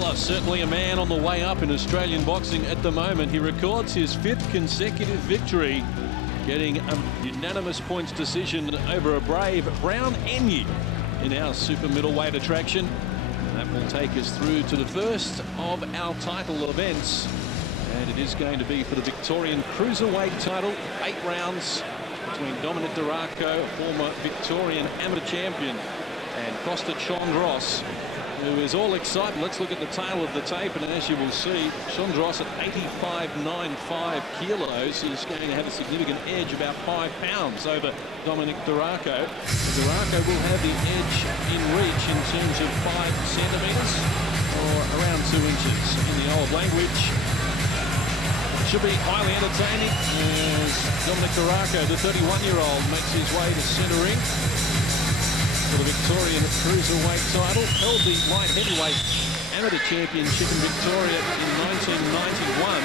Dollar, certainly a man on the way up in Australian boxing at the moment. He records his 5th consecutive victory, getting a unanimous points decision over a brave Brown Enyi in our super middleweight attraction. And that will take us through to the first of our title events. And it is going to be for the Victorian Cruiserweight title. 8 rounds between Domenic De Raco, a former Victorian amateur champion, and Costa Chondros, who is all excitement. Let's look at the tail of the tape, and as you will see, Chondros at 85.95 kilos is going to have a significant edge, about 5 pounds over Domenic De Raco. De Raco will have the edge in reach in terms of 5 centimetres, or around 2 inches in the old language. Should be highly entertaining as Domenic De Raco, the 31-year-old, makes his way to centre ring for the Victorian Cruiserweight title. Held the light heavyweight amateur championship in Victoria in 1991.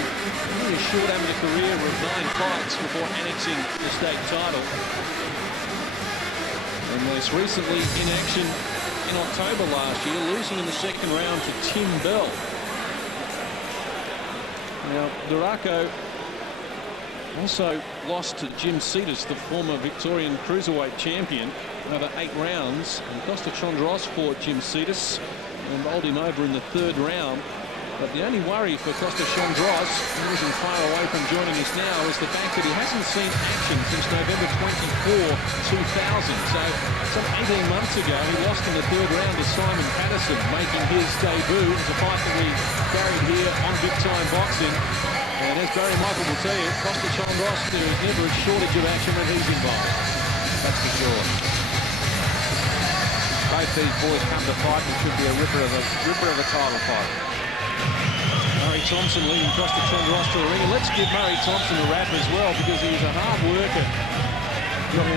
Only a short amateur career of 9 fights before annexing the state title. And most recently in action in October last year, losing in the 2nd round to Tim Bell. Now, De Raco also lost to Jim Cetus, the former Victorian Cruiserweight champion, over 8 rounds. And Costa Chondros fought Jim Cetus and bowled him over in the 3rd round. But the only worry for Costa Chondros, who isn't far away from joining us now, is the fact that he hasn't seen action since November 24, 2000. So some 18 months ago, he lost in the 3rd round to Simon Patterson, making his debut. It was a fight that we carried here on Big Time Boxing. And as Barry Michael will tell you, Costa Chondros, there is never a shortage of action when he's involved. That's for sure. Both these boys come to fight, and should be a ripper of a title fight. Murray Thomson leading Costa Chondros to the ring. And let's give Murray Thomson a rap as well, because he's a hard worker. Look,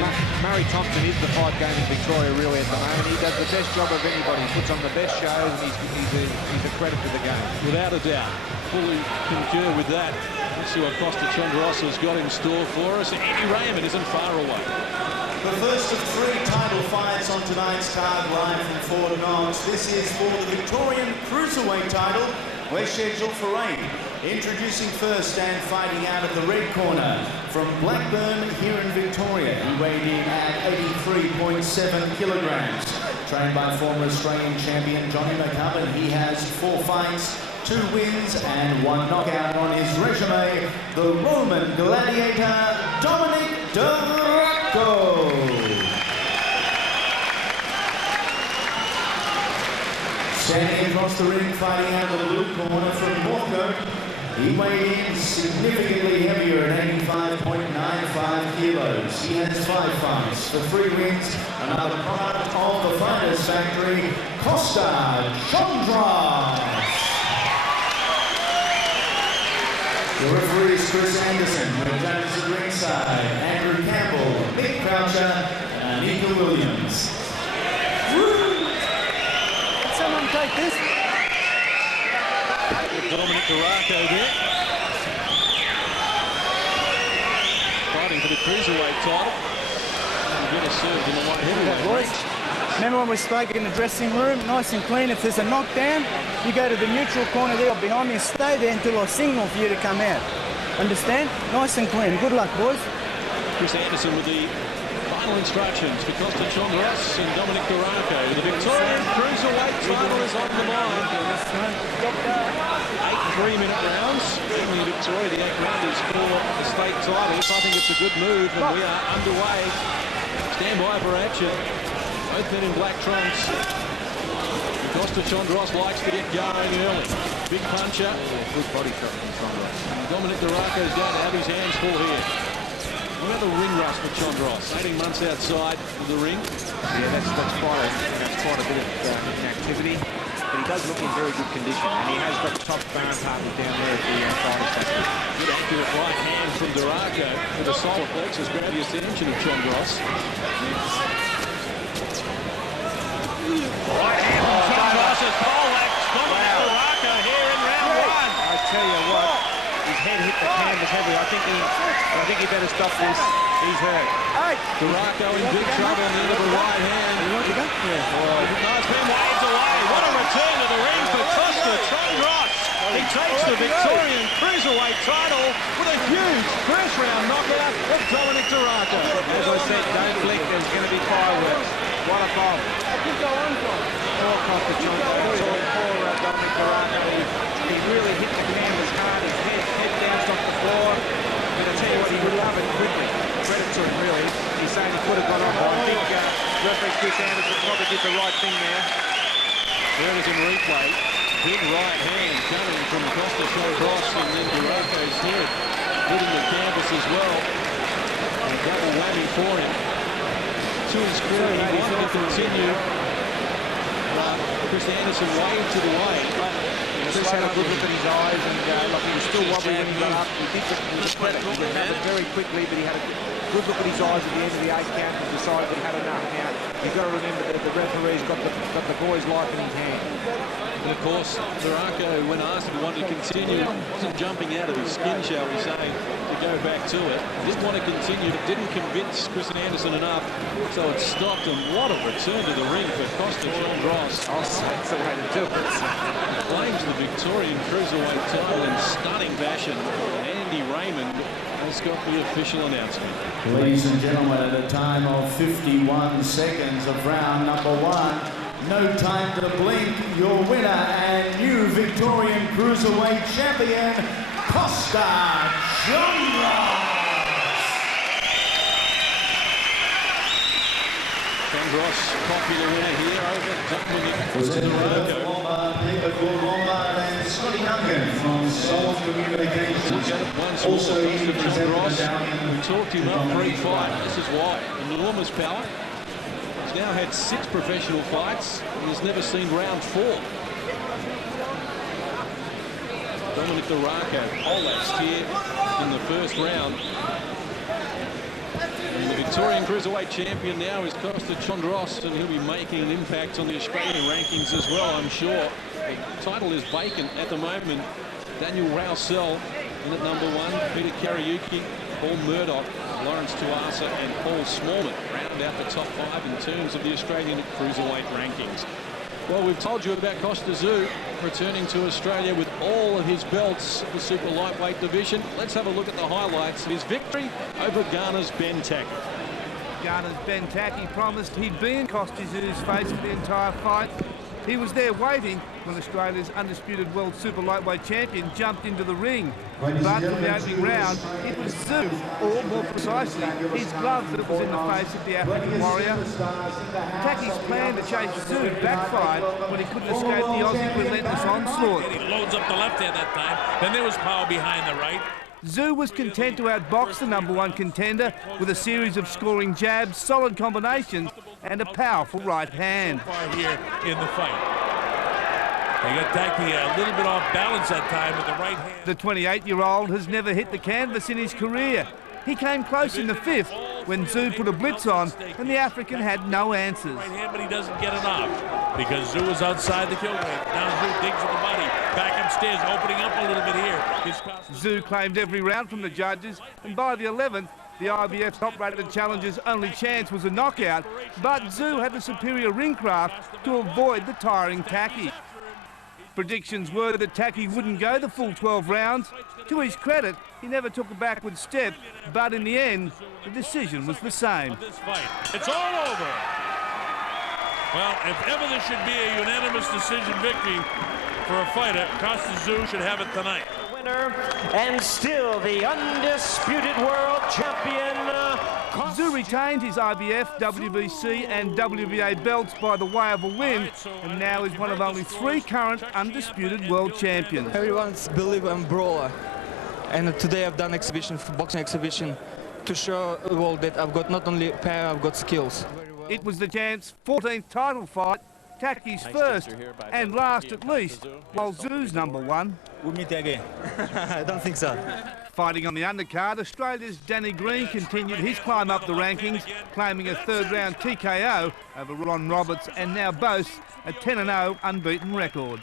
Murray Thomson is the fight game in Victoria really at the moment. He does the best job of anybody. He puts on the best shows, and he's a credit to the game. Without a doubt. Fully concur with that. Let's see what Costa Chondros has got in store for us. Eddie Raymond isn't far away. The first of 3 title fights on tonight's card, live from Fort Knox. This is for the Victorian Cruiserweight title. We're scheduled for 8. Introducing first and fighting out of the red corner from Blackburn here in Victoria. He weighed in at 83.7 kilograms. Trained by former Australian champion Johnny McCubbin. He has 4 fights, 2 wins and 1 knockout on his resume. The Roman gladiator, Domenic De Raco. Standing across the ring, fighting out of the blue corner from Northcote. He weighed in significantly heavier at 85.95 kilos. He has 5 fights for 3 wins. Another product of the Finest Factory, Costa Chondros. The referee is Chris Anderson, with judges at ringside, Andrew Campbell, Mick Croucher, and Nika Williams. Can someone take this? Domenic De Raco there. Fighting for the Cruiserweight title. He's going to serve in the light heavyweight range. Remember when we spoke in the dressing room? Nice and clean. If there's a knockdown, you go to the neutral corner there behind me and stay there until I signal for you to come out. Understand? Nice and clean. Good luck, boys. Chris Anderson with the final instructions for Costa Chondros and Domenic De Raco. The Victorian Cruiserweight title is on the line. 8 3-minute rounds. Only in Victoria, the 8 rounders for the state titles. I think it's a good move, and we are underway. Stand by for action. Both men in black trunks. Costa Chondros likes to get going early. Big puncher. Good body shot from Chondros. Domenic De Raco's going to have his hands full here. What about the ring rust for Chondros? 18 months outside of the ring. Yeah, that's quite a bit of inactivity. But he does look in very good condition, and he has got the top sparring partner down there at the Finest Factory. Good accurate right hand from De Raco with a solar plexus. Grab the attention of Chondros. Right hand from Chondros is poleaxed. Domenic De Raco here in round 1. I tell you what, his head hit the canvas heavily. I think he better stop this. He's hurt. De Raco in big trouble on the end of the right hand. You want to go? Yeah. No, it's been waved away. What a return to the ring for Costa Chondros. He takes the Victorian Cruiserweight title with a huge first-round knockout of Domenic De Raco. As I said, don't blink, there's going to be fireworks. What a bomb. Poor Costa Chondros, poor Domenic De Raco. He really hit the canvas hard. His head bounced off the floor. I'm going to tell you what, he recovered quickly. Credit to him, really. He's saying he could have gone off. I think referee Chris Anderson probably did the right thing there. There it is in replay. Big right hand coming from Costa Chondros, and then De Raco's head hitting the canvas as well. A double whammy for him. To his credit, he wanted to continue. Chris Anderson waved to the way. Chris had a good look at his eyes, and like he was still wobbly when he got up. He did the credit. He recovered very quickly, but he had a good look at his eyes at the end of the 8th count and decided that he had enough. Now, you've got to remember that the referee's got the boy's life in his hand. And of course, De Raco, when asked if he wanted to continue, wasn't jumping out of his skin, shall we say, to go back to it. Didn't want to continue, but didn't convince Chris Anderson enough, so it stopped. And what a return to the ring for Costa Chondros. Oh, that's the way to do it. Claims the Victorian Cruiserweight title in stunning fashion. Andy Raymond has got the official announcement. Ladies and gentlemen, at a time of 51 seconds of round number 1, no time to blink, your winner and new Victorian Cruiserweight champion, Costa Chondros. Chondros, popular winner here over Domenic De Raco. And Scotty Duncan from Soul Communications. Also in Chondros, we talked him up pre-fight. This is why. Enormous power. He's now had 6 professional fights and has never seen round 4. Domenic De Raco collapsed here in the first round. And the Victorian Cruiserweight champion now is Costa Chondros, and he'll be making an impact on the Australian rankings as well, I'm sure. The title is vacant at the moment. Daniel Rousell in at number 1, Peter Kariuki, Paul Murdoch, Lawrence Tuasa and Paul Smallman round out the top 5 in terms of the Australian Cruiserweight rankings. Well, we've told you about Kostya Tszyu returning to Australia with all of his belts, the super lightweight division. Let's have a look at the highlights of his victory over Ghana's Ben Taki. Ghana's Ben Taki promised he'd be in Kostya Tszyu's face for the entire fight. He was there waiting when Australia's undisputed world super lightweight champion jumped into the ring. But from the opening round, it was Tszyu, or more precisely, his glove that was in the face of the African warrior. Taki's plan to chase Tszyu backfired when he couldn't escape the Aussie relentless onslaught. He loads up the left hand that time, then there was power behind the right. Tszyu was content to outbox the number 1 contender with a series of scoring jabs, solid combinations, and a powerful right hand. Here in the fight. They got Taki a little bit off balance that time with the right hand. The 28-year-old has never hit the canvas in his career. He came close in the 5th when Tszyu put a blitz on and the African had no answers. Right hand, but he doesn't get it off because Tszyu was outside the kill weight. Now Tszyu digs with the body, back upstairs, opening up a little bit here. Tszyu claimed every round from the judges, and by the 11th, the IBF's top-rated challenger's only chance was a knockout, but Tszyu had the superior ring craft to avoid the tiring Taki. Predictions were that Taki wouldn't go the full 12 rounds. To his credit, he never took a backward step, but in the end, the decision was the same. It's all over. Well, if ever there should be a unanimous decision victory for a fighter, Costa Tszyu should have it tonight. Winner and still the undisputed world champion. Tszyu retained his IBF, WBC and WBA belts by the way of a win, and now is one of only 3 current undisputed world champions. Everyone's believe I'm brawler, and today I've done exhibition, boxing exhibition, to show the world that I've got not only power, I've got skills. It was the Giants' 14th title fight, Taki's first and last at least, while Tszyu's number 1. We'll meet again. I don't think so. Fighting on the undercard, Australia's Danny Green continued his climb up the rankings, claiming a 3rd round TKO over Ron Roberts, and now boasts a 10-0 unbeaten record.